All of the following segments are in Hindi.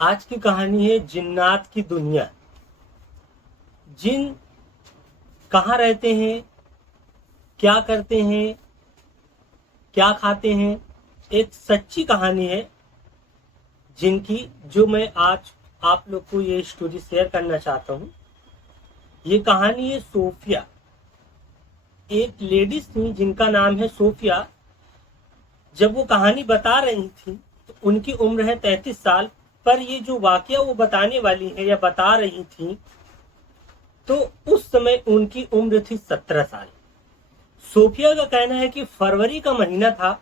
आज की कहानी है जिन्नात की दुनिया। जिन कहाँ रहते हैं, क्या करते हैं, क्या खाते हैं, एक सच्ची कहानी है जिनकी, जो मैं आज आप लोग को ये स्टोरी शेयर करना चाहता हूँ। ये कहानी है सोफिया। एक लेडीज थी जिनका नाम है सोफिया। जब वो कहानी बता रही थी तो उनकी उम्र है 33 साल। पर ये जो वाकया वो बताने वाली है या बता रही थी, तो उस समय उनकी उम्र थी 17 साल। सोफिया का कहना है कि फरवरी का महीना था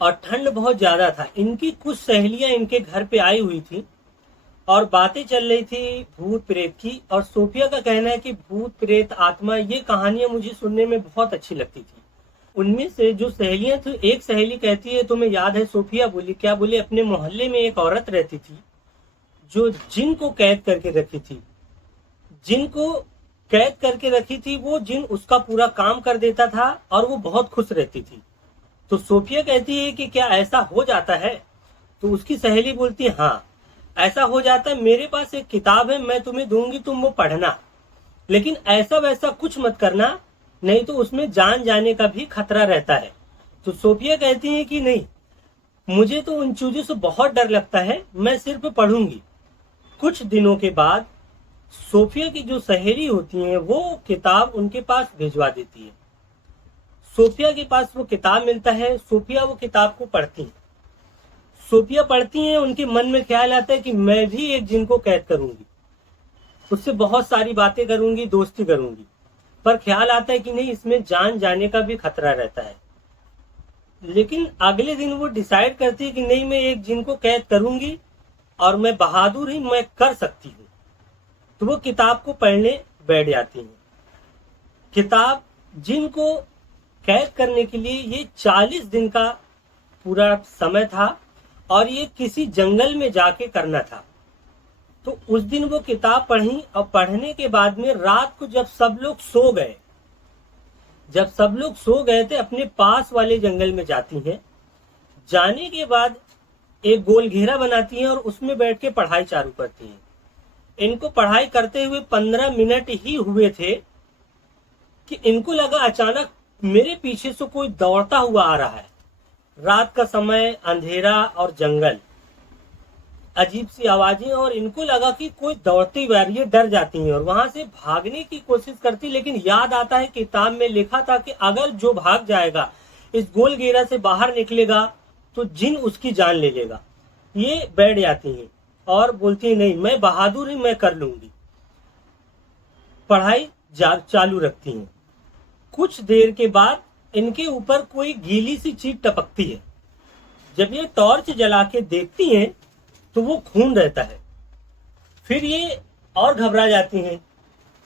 और ठंड बहुत ज्यादा था। इनकी कुछ सहेलियां इनके घर पे आई हुई थी और बातें चल रही थी भूत प्रेत की। और सोफिया का कहना है कि भूत प्रेत आत्मा, ये कहानियां मुझे सुनने में बहुत अच्छी लगती थी। उनमें से जो सहेलियां थी, एक सहेली कहती है, तुम्हें याद है? सोफिया बोली, क्या? बोले, अपने मोहल्ले में एक औरत रहती थी जो जिन को कैद करके रखी थी। जिनको कैद करके रखी थी, वो जिन उसका पूरा काम कर देता था और वो बहुत खुश रहती थी। तो सोफिया कहती है कि क्या ऐसा हो जाता है? तो उसकी सहेली बोलती है, हाँ ऐसा हो जाता है। मेरे पास एक किताब है, मैं तुम्हें दूंगी, तुम वो पढ़ना, लेकिन ऐसा वैसा कुछ मत करना, नहीं तो उसमें जान जाने का भी खतरा रहता है। तो सोफिया कहती है कि नहीं, मुझे तो उन चीजों से बहुत डर लगता है, मैं सिर्फ पढ़ूंगी। कुछ दिनों के बाद सोफिया की जो सहेली होती है वो किताब उनके पास भिजवा देती है। सोफिया के पास वो किताब मिलता है। सोफिया वो किताब को पढ़ती है। सोफिया पढ़ती है, उनके मन में ख्याल आता है कि मैं भी एक जिन को कैद करूंगी, उससे बहुत सारी बातें करूंगी, दोस्ती करूंगी। पर ख्याल आता है कि नहीं, इसमें जान जाने का भी खतरा रहता है। लेकिन अगले दिन वो डिसाइड करती है कि नहीं, मैं एक जिन को कैद करूंगी और मैं बहादुर ही, मैं कर सकती हूँ। तो वो किताब को पढ़ने बैठ जाती है। किताब जिनको कैद करने के लिए ये 40 दिन का पूरा समय था और ये किसी जंगल में जाके करना था। तो उस दिन वो किताब पढ़ी और पढ़ने के बाद में रात को जब सब लोग सो गए, थे, अपने पास वाले जंगल में जाती हैं। जाने के बाद एक गोल घेरा बनाती हैं और उसमें बैठ के पढ़ाई चालू करती हैं। इनको पढ़ाई करते हुए 15 मिनट ही हुए थे कि इनको लगा अचानक मेरे पीछे से कोई दौड़ता हुआ आ रहा है। रात का समय, अंधेरा और जंगल, अजीब सी आवाजें, और इनको लगा कि कोई दौड़ती हुई आ रही है। डर जाती हैं और वहां से भागने की कोशिश करती, लेकिन याद आता है किताब में लिखा था कि अगर जो भाग जाएगा, इस गोल घेरा से बाहर निकलेगा, तो जिन उसकी जान ले लेगा। ये बैठ जाती हैं और बोलती है, नहीं मैं बहादुर ही, मैं कर लूंगी। पढ़ाई चालू रखती हैं। कुछ देर के बाद इनके ऊपर कोई गीली सी चीज टपकती है। जब ये टॉर्च जला के देखती हैं तो वो खून रहता है। फिर ये और घबरा जाती हैं।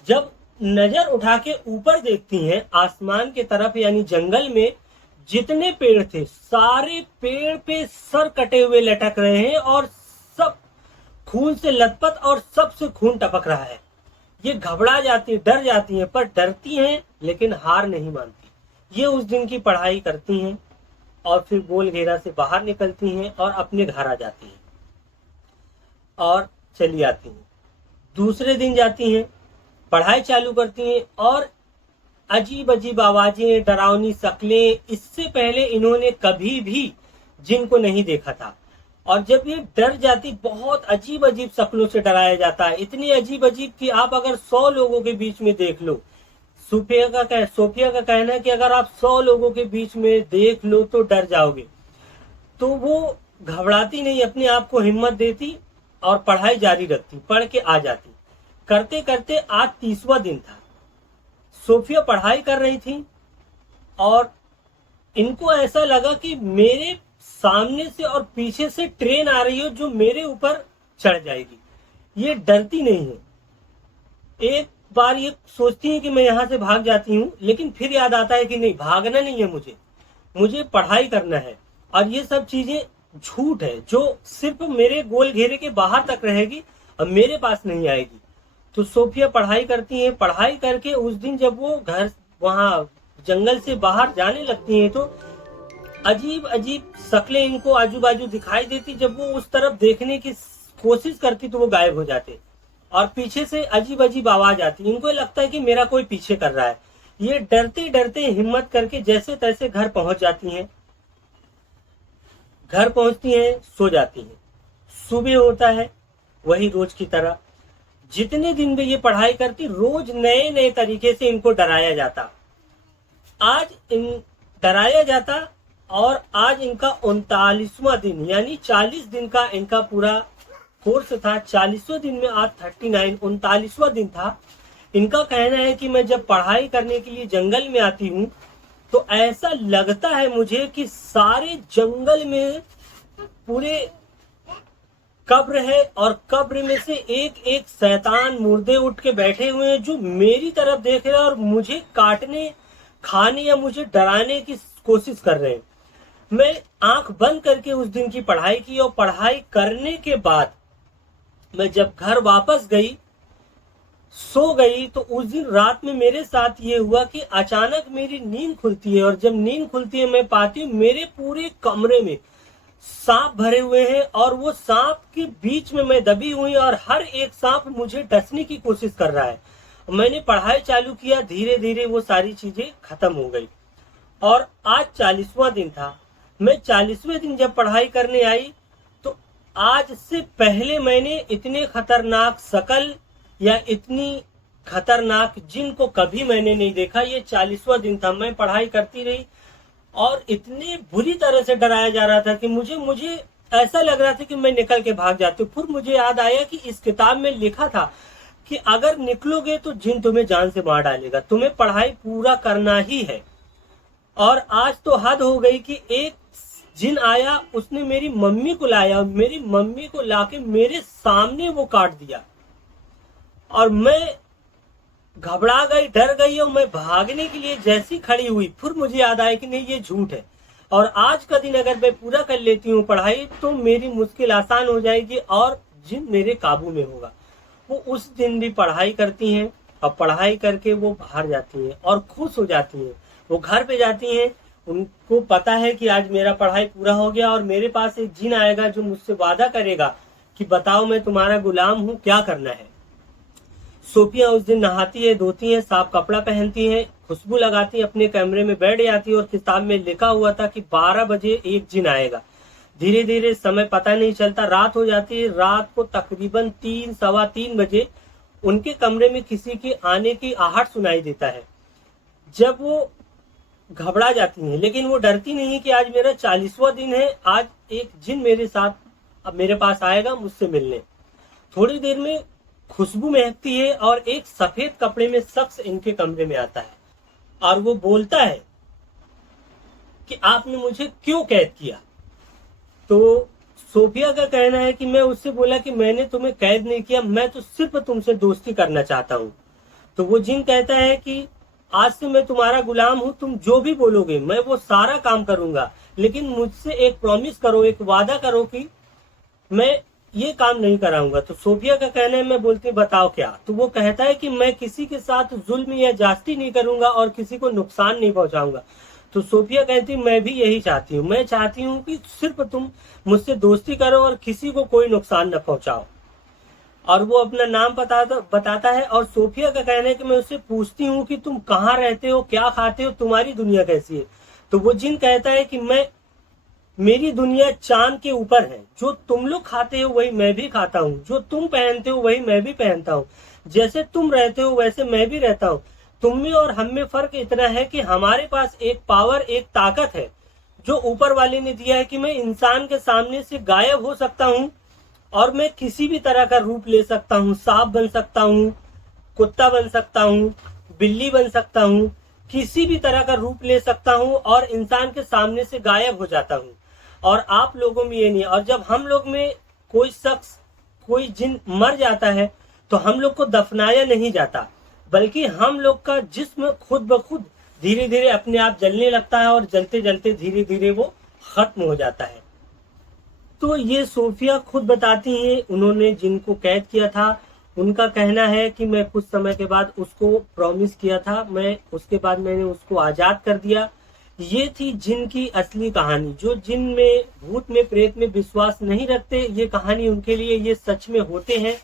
जब नजर उठा के ऊपर देखती हैं आसमान के तरफ, यानी जंगल में जितने पेड़ थे, सारे पेड़ पे सर कटे हुए लटक रहे हैं और सब खून से लथपथ और सबसे खून टपक रहा है। ये घबरा जाती, डर जाती हैं, पर डरती हैं लेकिन हार नहीं मानती। ये उस दिन की पढ़ाई करती हैं और फिर गोल घेरा से बाहर निकलती हैं और अपने घर आ जाती हैं और चली आती हैं। दूसरे दिन जाती हैं, पढ़ाई चालू करती हैं और अजीब अजीब आवाजें, डरावनी शक्लें, इससे पहले इन्होंने कभी भी जिन को नहीं देखा था। और जब ये डर जाती, बहुत अजीब अजीब शक्लों से डराया जाता है, इतनी अजीब अजीब कि आप अगर 100 लोगों के बीच में देख लो, सोफिया का कहना है कि अगर आप 100 लोगों के बीच में देख लो तो डर जाओगे। तो वो घबराती नहीं, अपने आप को हिम्मत देती और पढ़ाई जारी रखती, पढ़ के आ जाती। करते करते आज 30वां दिन था। सोफिया पढ़ाई कर रही थी और इनको ऐसा लगा कि मेरे सामने से और पीछे से ट्रेन आ रही हो जो मेरे ऊपर चढ़ जाएगी। ये डरती नहीं है। एक बार ये सोचती है कि मैं यहां से भाग जाती हूँ, लेकिन फिर याद आता है कि नहीं, भागना नहीं है, मुझे पढ़ाई करना है। और ये सब चीजें झूठ है, जो सिर्फ मेरे गोल घेरे के बाहर तक रहेगी और मेरे पास नहीं आएगी। तो सोफिया पढ़ाई करती है। पढ़ाई करके उस दिन जब वो घर, वहां जंगल से बाहर जाने लगती हैं, तो अजीब अजीब शक्लें इनको आजू बाजू दिखाई देती। जब वो उस तरफ देखने की कोशिश करती तो वो गायब हो जाते, और पीछे से अजीब अजीब आवाज आती। इनको लगता है कि मेरा कोई पीछे कर रहा है। ये डरते डरते हिम्मत करके जैसे तैसे घर पहुंच जाती हैं। घर पहुंचती हैं, सो जाती हैं। सुबह होता है, वही रोज की तरह। जितने दिन में ये पढ़ाई करती, रोज नए नए तरीके से इनको डराया जाता। आज इन डराया जाता, और आज इनका 39वां दिन, यानी 40 दिन का इनका पूरा कोर्स था। 40वें दिन में आज 39 39वां दिन था। इनका कहना है कि मैं जब पढ़ाई करने के लिए जंगल में आती हूँ तो ऐसा लगता है मुझे कि सारे जंगल में पूरे कब्र है, और कब्र में से एक एक शैतान मुर्दे उठ के बैठे हुए हैं जो मेरी तरफ देख रहे हैं और मुझे काटने, खाने या मुझे डराने की कोशिश कर रहे हैं। मैं आंख बंद करके उस दिन की पढ़ाई की, और पढ़ाई करने के बाद मैं जब घर वापस गई, सो गई, तो उस दिन रात में मेरे साथ ये हुआ कि अचानक मेरी नींद खुलती है, और जब नींद खुलती है मैं पाती हूँ मेरे पूरे कमरे में सांप भरे हुए हैं, और वो सांप के बीच में मैं दबी हुई, और हर एक सांप मुझे डसने की कोशिश कर रहा है। मैंने पढ़ाई चालू किया, धीरे धीरे वो सारी चीजें खत्म हो गई। और आज 40वां दिन था। मैं 40वें दिन जब पढ़ाई करने आई तो आज से पहले मैंने इतने खतरनाक शकल या इतनी खतरनाक जिन को कभी मैंने नहीं देखा। ये 40वां दिन था। मैं पढ़ाई करती रही और इतनी बुरी तरह से डराया जा रहा था कि मुझे ऐसा लग रहा था कि मैं निकल के भाग जाती हूँ। फिर मुझे याद आया कि इस किताब में लिखा था कि अगर निकलोगे तो जिन तुम्हें जान से मार डालेगा, तुम्हें पढ़ाई पूरा करना ही है। और आज तो हद हो गई कि एक जिन आया, उसने मेरी मम्मी को लाया, मेरी मम्मी को लाके मेरे सामने वो काट दिया, और मैं घबरा गई, डर गई, और मैं भागने के लिए जैसी खड़ी हुई, फिर मुझे याद आया कि नहीं, ये झूठ है, और आज का दिन अगर मैं पूरा कर लेती हूँ पढ़ाई तो मेरी मुश्किल आसान हो जाएगी और जिन मेरे काबू में होगा। वो उस दिन भी पढ़ाई करती हैं, और पढ़ाई करके वो बाहर जाती हैं और खुश हो जाती हैं। वो घर पे जाती हैं, उनको पता है कि आज मेरा पढ़ाई पूरा हो गया, और मेरे पास एक जिन आएगा जो मुझसे वादा करेगा कि बताओ मैं तुम्हारा गुलाम हूँ, क्या करना है। सोफिया उस दिन नहाती है, धोती है, साफ कपड़ा पहनती है, खुशबू लगाती है, अपने कमरे में बैठ जाती है, और किताब में लिखा हुआ था कि 12 बजे एक जिन आएगा। धीरे धीरे समय पता नहीं चलता, रात हो जाती है। रात को तकरीबन 3 सवा 3 बजे उनके कमरे में किसी के आने की आहट सुनाई देता है। जब वो घबरा जाती हैं, लेकिन वो डरती नहीं कि आज मेरा 40वां दिन है, आज एक जिन मेरे साथ अब मेरे पास आएगा मुझसे मिलने। थोड़ी देर में खुशबू महकती है, और एक सफेद कपड़े में शख्स इनके कमरे में आता है, और वो बोलता है कि आपने मुझे क्यों कैद किया। तो सोफिया का कहना है कि मैं उससे बोला कि मैंने तुम्हें कैद नहीं किया, मैं तो सिर्फ तुमसे दोस्ती करना चाहता हूँ। तो वो जिन कहता है कि आज से मैं तुम्हारा गुलाम हूँ, तुम जो भी बोलोगे मैं वो सारा काम करूंगा, लेकिन मुझसे एक प्रॉमिस करो, एक वादा करो कि मैं ये काम नहीं कराऊंगा। तो सोफिया का कहना है, मैं बोलती बताओ क्या। तो वो कहता है कि मैं किसी के साथ जुल्म या जास्ती नहीं करूंगा और किसी को नुकसान नहीं पहुंचाऊंगा। तो सोफिया कहती मैं भी यही चाहती हूँ, मैं चाहती हूँ कि सिर्फ तुम मुझसे दोस्ती करो और किसी को कोई नुकसान न पहुंचाओ। और वो अपना नाम बताता है, और सोफिया का कहना है कि मैं उससे पूछती हूँ कि तुम कहाँ रहते हो, क्या खाते हो, तुम्हारी दुनिया कैसी है। तो वो जिन कहता है कि मेरी दुनिया चांद के ऊपर है, जो तुम लोग खाते हो वही मैं भी खाता हूँ, जो तुम पहनते हो वही मैं भी पहनता हूँ, जैसे तुम रहते हो वैसे मैं भी रहता हूँ। तुम में और हम में फर्क इतना है कि हमारे पास एक पावर, एक ताकत है जो ऊपर वाले ने दिया है कि मैं इंसान के सामने से गायब हो सकता हूँ, और मैं किसी भी तरह का रूप ले सकता हूँ। सांप बन सकता हूँ, कुत्ता बन सकता हूँ, बिल्ली बन सकता हूँ, किसी भी तरह का रूप ले सकता हूँ और इंसान के सामने से गायब हो जाता हूँ। और आप लोगों में ये नहीं है। और जब हम लोग में कोई शख्स, कोई जिन मर जाता है तो हम लोग को दफनाया नहीं जाता, बल्कि हम लोग का जिस्म खुद ब खुद धीरे धीरे अपने आप जलने लगता है, और जलते जलते धीरे धीरे वो खत्म हो जाता है। तो ये सोफिया खुद बताती हैं, उन्होंने जिनको कैद किया था उनका कहना है कि मैं कुछ समय के बाद उसको प्रॉमिस किया था, मैं उसके बाद मैंने उसको आजाद कर दिया, ये थी जिन की असली कहानी। जो जिन में, भूत में, प्रेत में विश्वास नहीं रखते, ये कहानी उनके लिए ये सच में होते हैं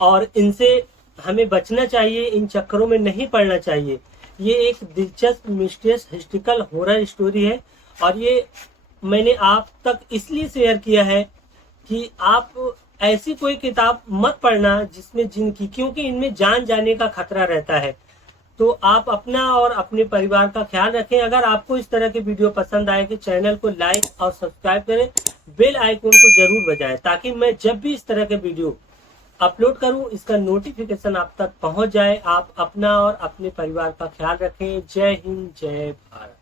और इनसे हमें बचना चाहिए, इन चक्करों में नहीं पड़ना चाहिए। ये एक दिलचस्प मिस्टीरियस हिस्टोरिकल हॉरर स्टोरी है और ये मैंने आप तक इसलिए शेयर किया है कि आप ऐसी कोई किताब मत पढ़ना जिसमें जिन की, क्योंकि इनमें जान जाने का खतरा रहता है। तो आप अपना और अपने परिवार का ख्याल रखें। अगर आपको इस तरह के वीडियो पसंद आए कि चैनल को लाइक और सब्सक्राइब करें, बेल आइकन को जरूर बजाएं ताकि मैं जब भी इस तरह के वीडियो अपलोड करूं इसका नोटिफिकेशन आप तक पहुंच जाए। आप अपना और अपने परिवार का ख्याल रखें। जय हिंद, जय भारत।